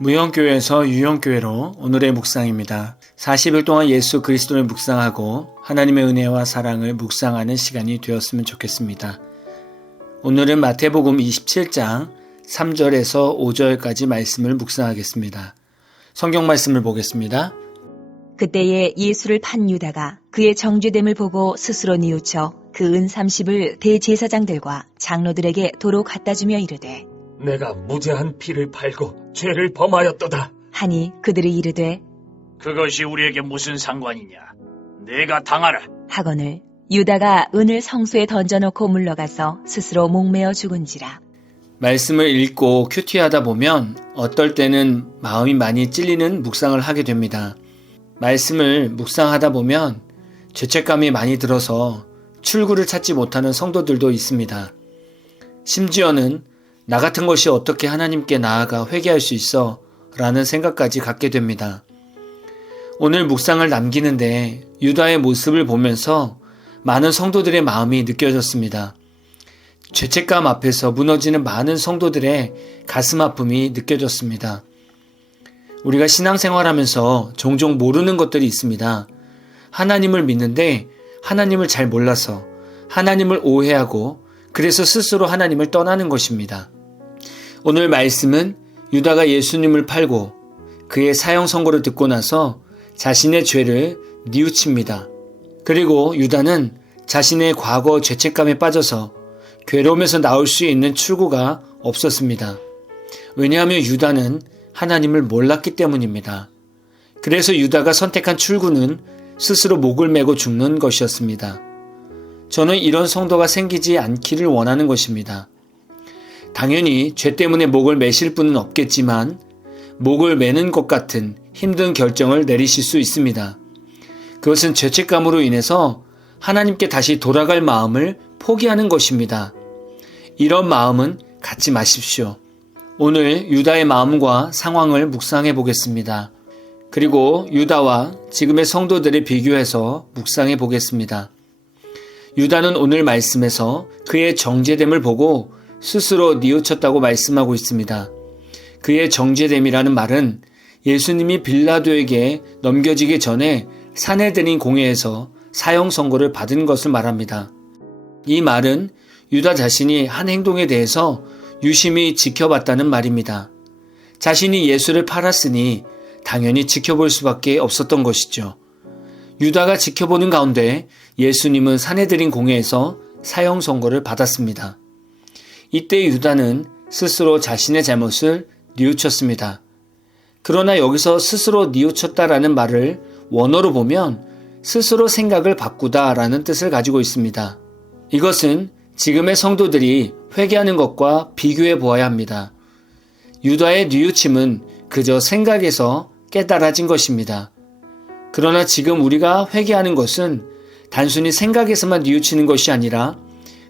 무형교회에서 유형교회로 오늘의 묵상입니다. 40일 동안 예수 그리스도를 묵상하고 하나님의 은혜와 사랑을 묵상하는 시간이 되었으면 좋겠습니다. 오늘은 마태복음 27장 3절에서 5절까지 말씀을 묵상하겠습니다. 성경 말씀을 보겠습니다. 그때에 예수를 판 유다가 그의 정죄됨을 보고 스스로 뉘우쳐 그 은 30을 대제사장들과 장로들에게 도로 갖다 주며 이르되 내가 무죄한 피를 팔고 죄를 범하였도다 하니 그들이 이르되 그것이 우리에게 무슨 상관이냐? 내가 당하라. 하거늘 유다가 은을 성소에 던져놓고 물러가서 스스로 목매어 죽은지라. 말씀을 읽고 큐티하다 보면 어떨 때는 마음이 많이 찔리는 묵상을 하게 됩니다. 말씀을 묵상하다 보면 죄책감이 많이 들어서 출구를 찾지 못하는 성도들도 있습니다. 심지어는 나 같은 것이 어떻게 하나님께 나아가 회개할 수 있어? 라는 생각까지 갖게 됩니다. 오늘 묵상을 남기는데 유다의 모습을 보면서 많은 성도들의 마음이 느껴졌습니다. 죄책감 앞에서 무너지는 많은 성도들의 가슴 아픔이 느껴졌습니다. 우리가 신앙생활하면서 종종 모르는 것들이 있습니다. 하나님을 믿는데 하나님을 잘 몰라서 하나님을 오해하고 그래서 스스로 하나님을 떠나는 것입니다. 오늘 말씀은 유다가 예수님을 팔고 그의 사형 선고를 듣고 나서 자신의 죄를 뉘우칩니다. 그리고 유다는 자신의 과거 죄책감에 빠져서 괴로움에서 나올 수 있는 출구가 없었습니다. 왜냐하면 유다는 하나님을 몰랐기 때문입니다. 그래서 유다가 선택한 출구는 스스로 목을 메고 죽는 것이었습니다. 저는 이런 성도가 생기지 않기를 원하는 것입니다. 당연히 죄 때문에 목을 매실 분은 없겠지만 목을 매는 것 같은 힘든 결정을 내리실 수 있습니다. 그것은 죄책감으로 인해서 하나님께 다시 돌아갈 마음을 포기하는 것입니다. 이런 마음은 갖지 마십시오. 오늘 유다의 마음과 상황을 묵상해 보겠습니다. 그리고 유다와 지금의 성도들을 비교해서 묵상해 보겠습니다. 유다는 오늘 말씀에서 그의 정죄됨을 보고 스스로 뉘우쳤다고 말씀하고 있습니다. 그의 정죄됨이라는 말은 예수님이 빌라도에게 넘겨지기 전에 산헤드린 공회에서 사형 선고를 받은 것을 말합니다. 이 말은 유다 자신이 한 행동에 대해서 유심히 지켜봤다는 말입니다. 자신이 예수를 팔았으니 당연히 지켜볼 수밖에 없었던 것이죠. 유다가 지켜보는 가운데 예수님은 산헤드린 공회에서 사형 선고를 받았습니다. 이때 유다는 스스로 자신의 잘못을 뉘우쳤습니다. 그러나 여기서 스스로 뉘우쳤다라는 말을 원어로 보면 스스로 생각을 바꾸다라는 뜻을 가지고 있습니다. 이것은 지금의 성도들이 회개하는 것과 비교해 보아야 합니다. 유다의 뉘우침은 그저 생각에서 깨달아진 것입니다. 그러나 지금 우리가 회개하는 것은 단순히 생각에서만 뉘우치는 것이 아니라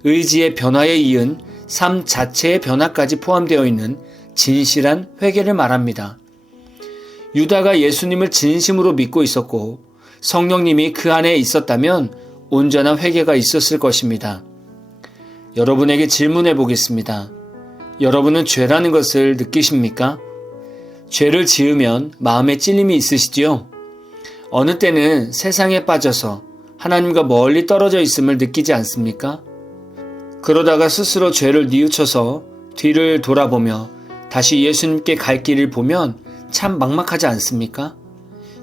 의지의 변화에 이은 삶 자체의 변화까지 포함되어 있는 진실한 회개를 말합니다. 유다가 예수님을 진심으로 믿고 있었고 성령님이 그 안에 있었다면 온전한 회개가 있었을 것입니다. 여러분에게 질문해 보겠습니다. 여러분은 죄라는 것을 느끼십니까? 죄를 지으면 마음에 찔림이 있으시지요? 어느 때는 세상에 빠져서 하나님과 멀리 떨어져 있음을 느끼지 않습니까? 그러다가 스스로 죄를 뉘우쳐서 뒤를 돌아보며 다시 예수님께 갈 길을 보면 참 막막하지 않습니까?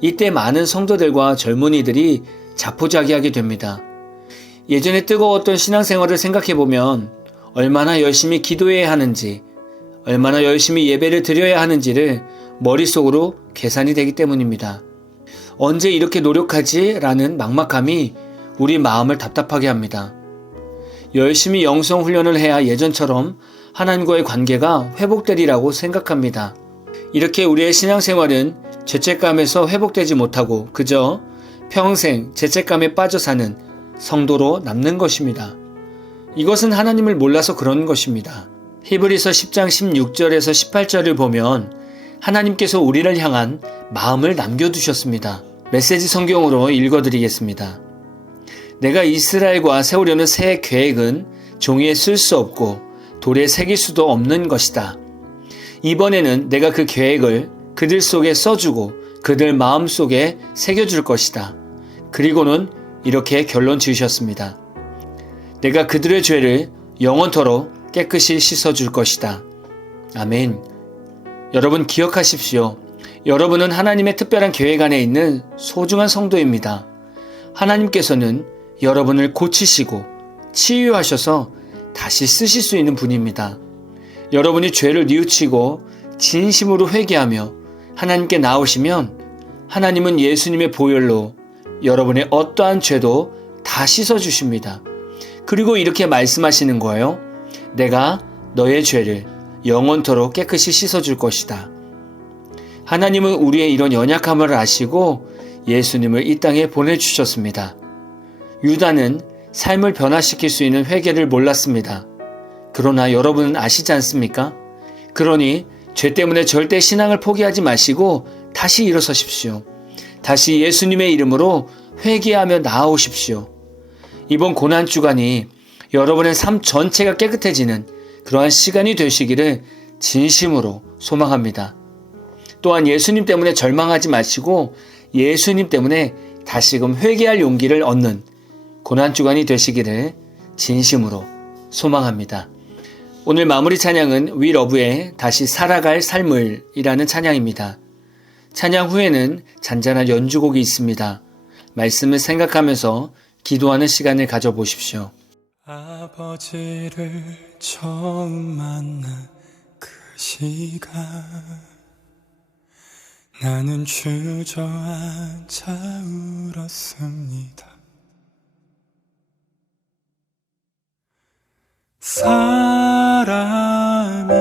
이때 많은 성도들과 젊은이들이 자포자기하게 됩니다. 예전에 뜨거웠던 신앙생활을 생각해보면 얼마나 열심히 기도해야 하는지, 얼마나 열심히 예배를 드려야 하는지를 머릿속으로 계산이 되기 때문입니다. 언제 이렇게 노력하지? 라는 막막함이 우리 마음을 답답하게 합니다. 열심히 영성 훈련을 해야 예전처럼 하나님과의 관계가 회복되리라고 생각합니다. 이렇게 우리의 신앙생활은 죄책감에서 회복되지 못하고 그저 평생 죄책감에 빠져 사는 성도로 남는 것입니다. 이것은 하나님을 몰라서 그런 것입니다. 히브리서 10장 16절에서 18절을 보면 하나님께서 우리를 향한 마음을 남겨두셨습니다. 메시지 성경으로 읽어드리겠습니다. 내가 이스라엘과 세우려는 새 계획은 종이에 쓸 수 없고 돌에 새길 수도 없는 것이다. 이번에는 내가 그 계획을 그들 속에 써주고 그들 마음 속에 새겨줄 것이다. 그리고는 이렇게 결론 지으셨습니다. 내가 그들의 죄를 영원토록 깨끗이 씻어줄 것이다. 아멘. 여러분 기억하십시오. 여러분은 하나님의 특별한 계획 안에 있는 소중한 성도입니다. 하나님께서는 여러분을 고치시고 치유하셔서 다시 쓰실 수 있는 분입니다. 여러분이 죄를 뉘우치고 진심으로 회개하며 하나님께 나오시면 하나님은 예수님의 보혈로 여러분의 어떠한 죄도 다 씻어주십니다. 그리고 이렇게 말씀하시는 거예요. 내가 너의 죄를 영원토록 깨끗이 씻어줄 것이다. 하나님은 우리의 이런 연약함을 아시고 예수님을 이 땅에 보내주셨습니다. 유다는 삶을 변화시킬 수 있는 회개를 몰랐습니다. 그러나 여러분은 아시지 않습니까? 그러니 죄 때문에 절대 신앙을 포기하지 마시고 다시 일어서십시오. 다시 예수님의 이름으로 회개하며 나아오십시오. 이번 고난주간이 여러분의 삶 전체가 깨끗해지는 그러한 시간이 되시기를 진심으로 소망합니다. 또한 예수님 때문에 절망하지 마시고 예수님 때문에 다시금 회개할 용기를 얻는 고난주간이 되시기를 진심으로 소망합니다. 오늘 마무리 찬양은 위러브의 다시 살아갈 삶을 이라는 찬양입니다. 찬양 후에는 잔잔한 연주곡이 있습니다. 말씀을 생각하면서 기도하는 시간을 가져보십시오. 아버지를 처음 만난 그 시간 나는 주저앉아 울었습니다. 사람이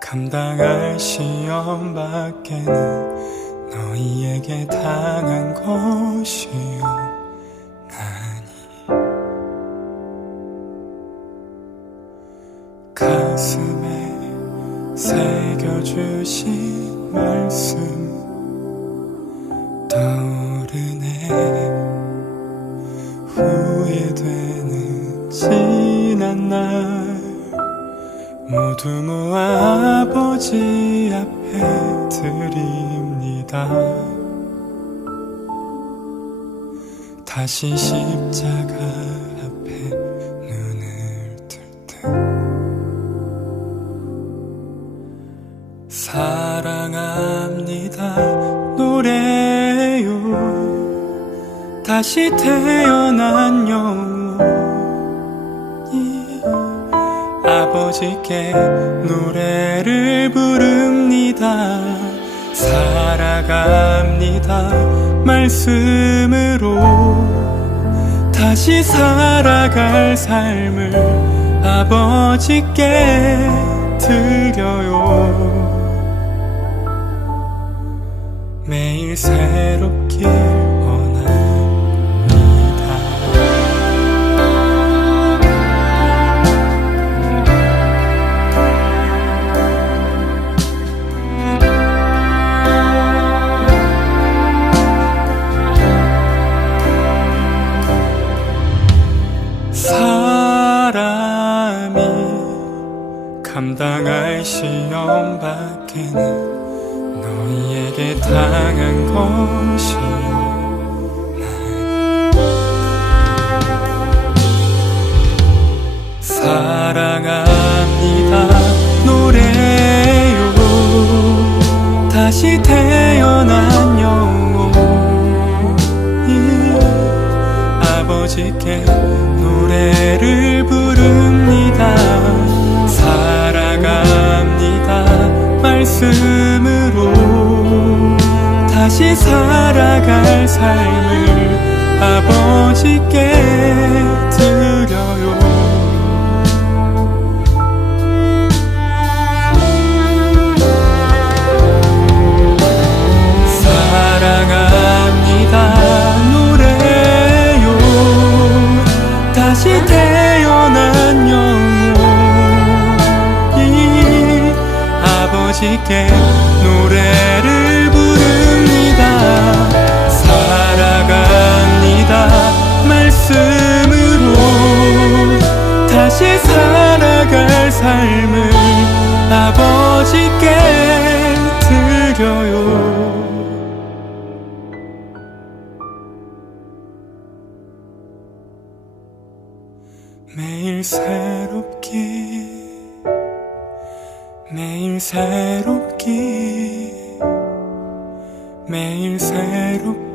감당할 시험 밖에는 너희에게 당한 것이요 나니 가슴에 새겨주신 말씀 떠오르네. 후회되는 지난 날 모두 모아 아버지 앞에 드립니다. 다시 십자가 앞에 눈을 뜰 때 사랑합니다 노래요 다시 태어난 영혼이 아버지께 노래를 부릅니다. 살아갑니다 말씀으로 다시 살아갈 삶을 아버지께 드려요. 매일 새롭길 원합니다. 사람이 감당할 시험 밖에는 너희에게 당한 것이요 사랑합니다 노래요 다시 태어난 영혼이 아버지께 노래를 부릅니다. 살아갑니다 말씀으로 다시 살아갈 삶을 아버지께 드려요. 사랑합니다 노래요 다시 태어난 영혼이 아버지께 노래를 부릅니다. 살아갑니다 말씀으로 다시 살아갈 내 삶을 아버지께 드려요. 매일 새롭기, 매일 새롭기, 매일 새롭기